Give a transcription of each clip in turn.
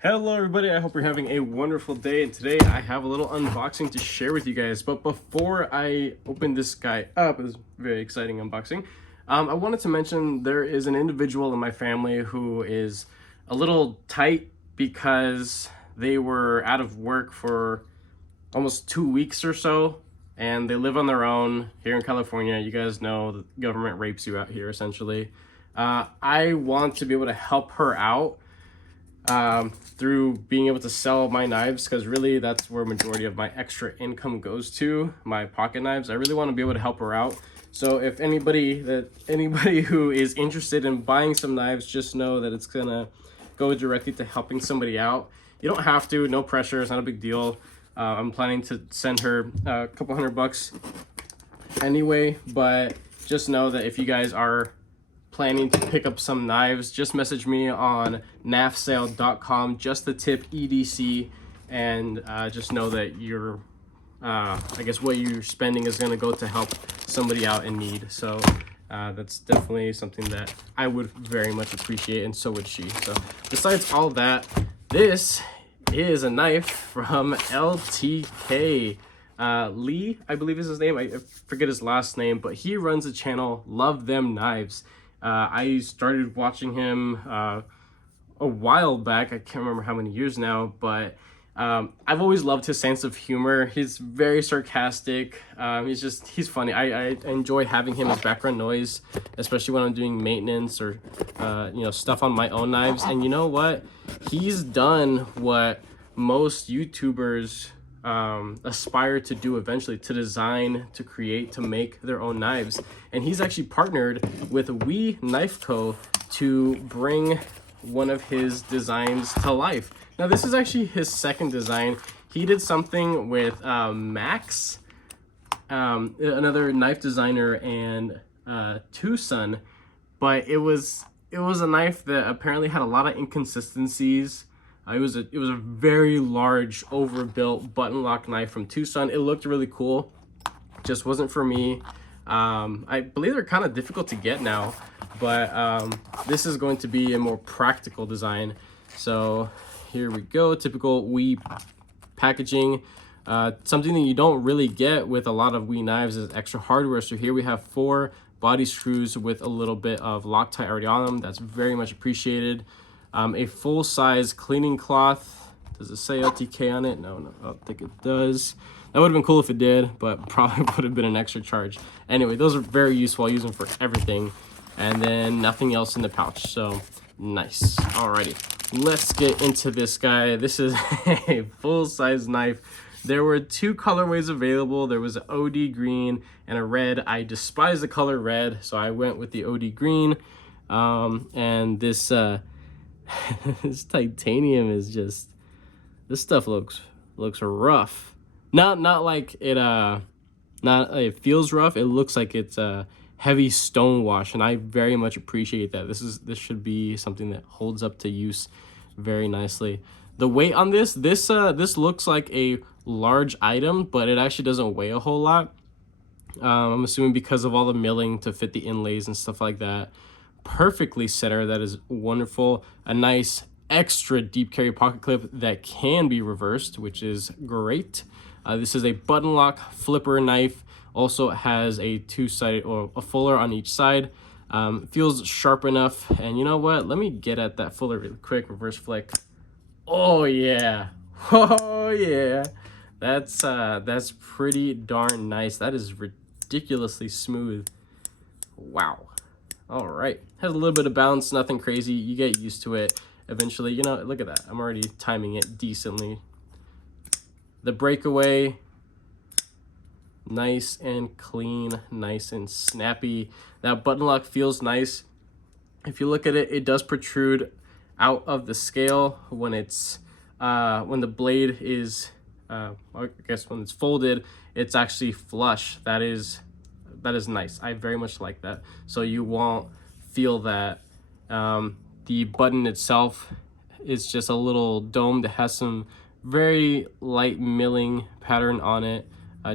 Hello everybody, I hope you're having a wonderful day, and today I have a little unboxing to share with you guys. But before I open this guy up, it's a very exciting unboxing, I wanted to mention there is an individual in my family who is a little tight because they were out of work for almost 2 weeks or so, and they live on their own here in California. You guys know the government rapes you out here essentially. I want to be able to help her out through being able to sell my knives, because really that's where majority of my extra income goes to, my pocket knives. I really want to be able to help her out. So if anybody who is interested in buying some knives, just know that it's gonna go directly to helping somebody out. You don't have to, no pressure, it's not a big deal. I'm planning to send her a couple $100 anyway, but just know that if you guys are planning to pick up some knives, just message me on nafsale.com, just the tip EDC, and just know that you're I guess what you're spending is going to go to help somebody out in need. So that's definitely something that I would very much appreciate, and so would she. So besides all that, this is a knife from LTK Lee, I believe is his name. I forget his last name, but he runs a channel, Love Them Knives. I started watching him a while back. I can't remember how many years now, but I've always loved his sense of humor. He's very sarcastic. He's funny. I enjoy having him as background noise, especially when I'm doing maintenance or stuff on my own knives. And you know what? He's done what most YouTubers aspire to do eventually, to design, to create, to make their own knives. And he's actually partnered with We Knife Co. to bring one of his designs to life. Now this is actually his second design. He did something with Max, another knife designer, and Tucson, but it was a knife that apparently had a lot of inconsistencies. It was a very large, overbuilt button lock knife from Tucson. It looked really cool, just wasn't for me. I believe they're kind of difficult to get now, but this is going to be a more practical design. So here we go, typical WE packaging. Something that you don't really get with a lot of WE knives is extra hardware. So here we have 4 body screws with a little bit of Loctite already on them. That's very much appreciated. A full-size cleaning cloth. Does it say LTK on it? No, I don't think it does. That would have been cool if it did, but probably would have been an extra charge. Anyway, those are very useful. I use them for everything. And then nothing else in the pouch, so nice. Alrighty, let's get into this guy. This is a full-size knife. There were 2 colorways available. There was an OD green and a red. I despise the color red, so I went with the OD green. And this this titanium is just, this stuff looks rough. Not like it it feels rough. It looks like it's a heavy stone wash, and I very much appreciate that. This should be something that holds up to use very nicely. The weight on this looks like a large item, but it actually doesn't weigh a whole lot. I'm assuming because of all the milling to fit the inlays and stuff like that. Perfectly center. That is wonderful. A nice extra deep carry pocket clip that can be reversed, which is great. This is a button lock flipper knife. Also has a 2-sided or a fuller on each side. Feels sharp enough. And you know what? Let me get at that fuller really quick. Reverse flick. Oh yeah. Oh yeah. That's pretty darn nice. That is ridiculously smooth. Wow. All right, has a little bit of bounce, nothing crazy. You get used to it eventually. You know, look at that. I'm already timing it decently. The breakaway, nice and clean, nice and snappy. That button lock feels nice. If you look at it, it does protrude out of the scale when it's when the blade is I guess when it's folded, it's actually flush. That is nice. I very much like that. So you won't feel that. The button itself is just a little dome that has some very light milling pattern on it,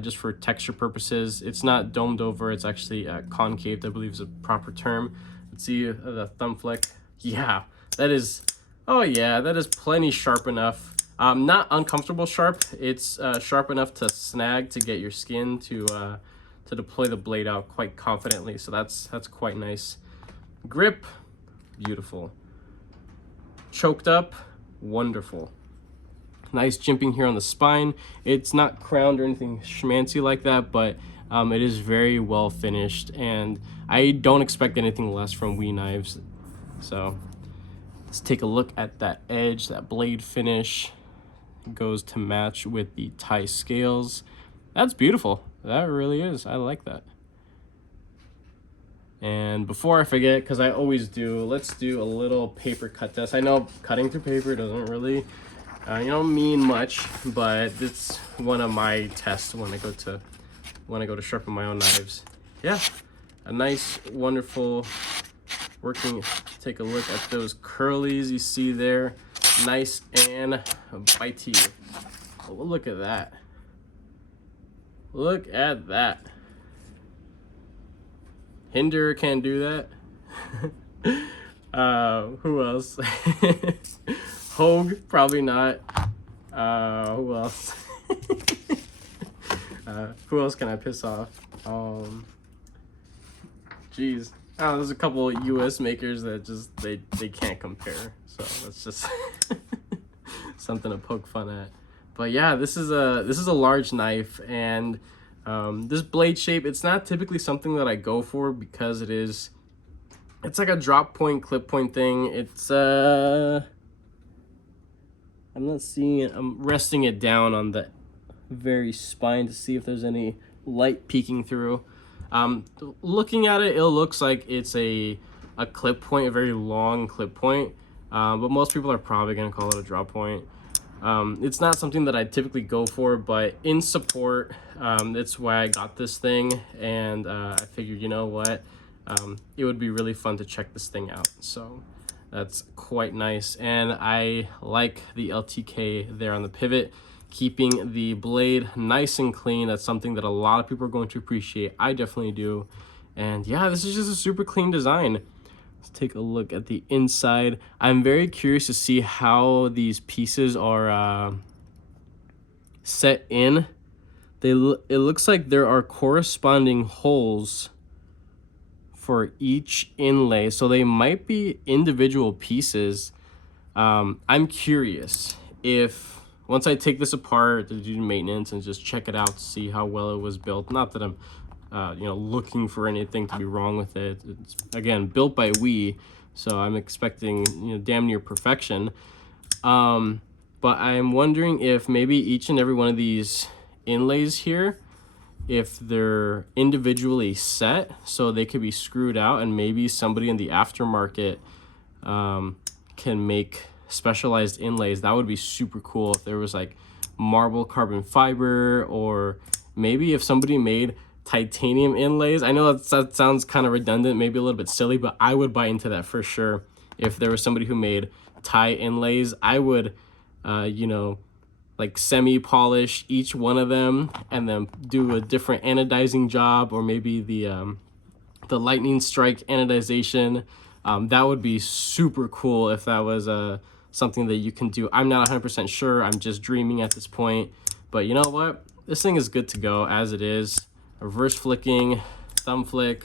just for texture purposes. It's not domed over, it's actually concaved, I believe is a proper term. Let's see the thumb flick. Yeah, that is Oh yeah, that is plenty sharp enough. Not uncomfortable sharp. It's sharp enough to snag, to get your skin to deploy the blade out quite confidently. So that's quite nice. Grip, beautiful. Choked up, wonderful. Nice jimping here on the spine. It's not crowned or anything schmancy like that, but it is very well finished, and I don't expect anything less from WE knives. So let's take a look at that edge, that blade finish. It goes to match with the tie scales. That's beautiful. That really is. I like that. And before I forget, because I always do, let's do a little paper cut test. I know cutting through paper doesn't really, mean much, but it's one of my tests when I go to sharpen my own knives. Yeah, a nice, wonderful working. Take a look at those curlies you see there, nice and bitey. Oh, look at that. Look at that. Hinder can't do that. Who else? Hogue, probably not. Who else? Who else can I piss off? Geez. Oh, there's a couple of US makers that just they can't compare. So that's just something to poke fun at. But yeah, this is a large knife, and this blade shape, it's not typically something that I go for because it's like a drop point, clip point thing. It's I'm not seeing it. I'm resting it down on the very spine to see if there's any light peeking through. Looking at it, it looks like it's a clip point, a very long clip point, but most people are probably gonna call it a drop point. It's not something that I typically go for, but in support, that's why I got this thing, and I figured, you know what, it would be really fun to check this thing out. So that's quite nice, and I like the LTK there on the pivot, keeping the blade nice and clean. That's something that a lot of people are going to appreciate. I definitely do. And yeah, this is just a super clean design. Let's take a look at the inside. I'm very curious to see how these pieces are set in. It looks like there are corresponding holes for each inlay, so they might be individual pieces. I'm curious if once I take this apart to do maintenance and just check it out to see how well it was built. Not that I'm looking for anything to be wrong with it. It's, again, built by WE, so I'm expecting, damn near perfection. But I'm wondering if maybe each and every one of these inlays here, if they're individually set so they could be screwed out, and maybe somebody in the aftermarket can make specialized inlays. That would be super cool if there was like marble carbon fiber, or maybe if somebody made titanium inlays. I know that sounds kind of redundant, maybe a little bit silly, but I would buy into that for sure. If there was somebody who made tie inlays, I would like semi-polish each one of them and then do a different anodizing job, or maybe the lightning strike anodization. That would be super cool if that was something that you can do. I'm not 100% sure. I'm just dreaming at this point. But you know what? This thing is good to go as it is. Reverse flicking, thumb flick.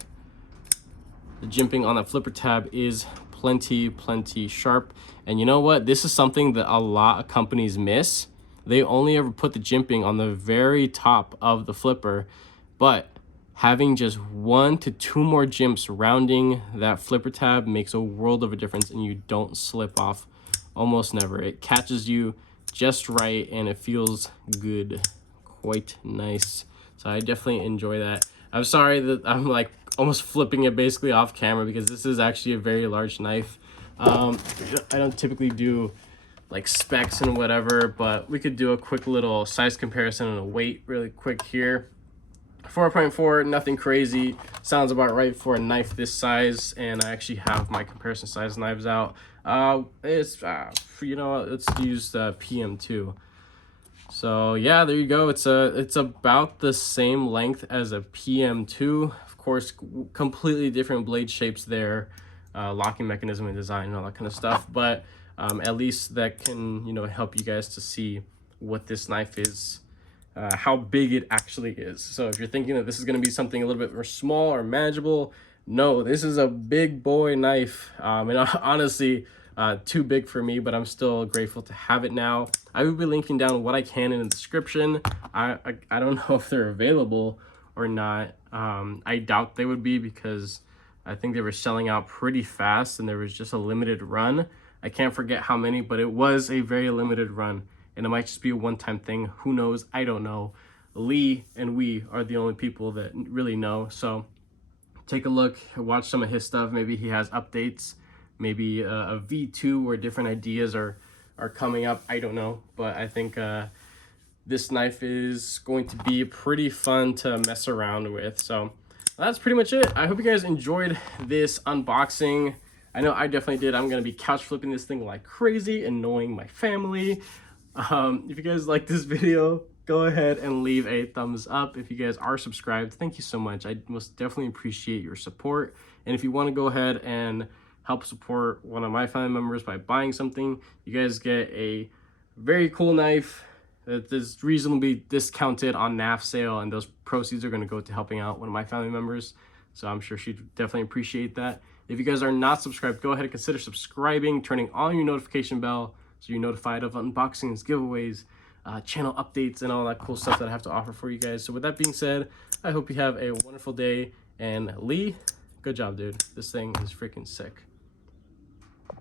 The jimping on that flipper tab is plenty sharp. And you know what? This is something that a lot of companies miss. They only ever put the jimping on the very top of the flipper, but having just 1 to 2 more jimps rounding that flipper tab makes a world of a difference, and you don't slip off almost never. It catches you just right, and it feels good. Quite nice. So I definitely enjoy that. I'm sorry that I'm like almost flipping it basically off camera, because this is actually a very large knife. I don't typically do like specs and whatever, but we could do a quick little size comparison and a weight really quick here. 4.4, nothing crazy. Sounds about right for a knife this size, and I actually have my comparison size knives out. Let's use the PM2. So yeah, there you go. It's about the same length as a PM2. Of course, completely different blade shapes there, locking mechanism and design and all that kind of stuff. But at least that can, you know, help you guys to see what this knife is, how big it actually is. So if you're thinking that this is going to be something a little bit more small or manageable, no, this is a big boy knife, and honestly, too big for me, but I'm still grateful to have it now. I will be linking down what I can in the description. I don't know if they're available or not. I doubt they would be, because I think they were selling out pretty fast and there was just a limited run. I can't forget how many, but it was a very limited run, and it might just be a one-time thing. Who knows? I don't know. Lee and we are the only people that really know. So take a look, watch some of his stuff. Maybe he has updates, maybe a V2 where different ideas are coming up. I don't know, but I think this knife is going to be pretty fun to mess around with. So that's pretty much it. I hope you guys enjoyed this unboxing. I know I definitely did. I'm going to be couch flipping this thing like crazy, annoying my family. If you guys like this video, go ahead and leave a thumbs up. If you guys are subscribed, thank you so much. I most definitely appreciate your support. And if you want to go ahead and help support one of my family members by buying something, you guys get a very cool knife that is reasonably discounted on NAF sale, and those proceeds are going to go to helping out one of my family members. So I'm sure she'd definitely appreciate that. If you guys are not subscribed, go ahead and consider subscribing, turning on your notification bell so you're notified of unboxings, giveaways, channel updates, and all that cool stuff that I have to offer for you guys. So with that being said, I hope you have a wonderful day. And Lee, good job, dude. This thing is freaking sick.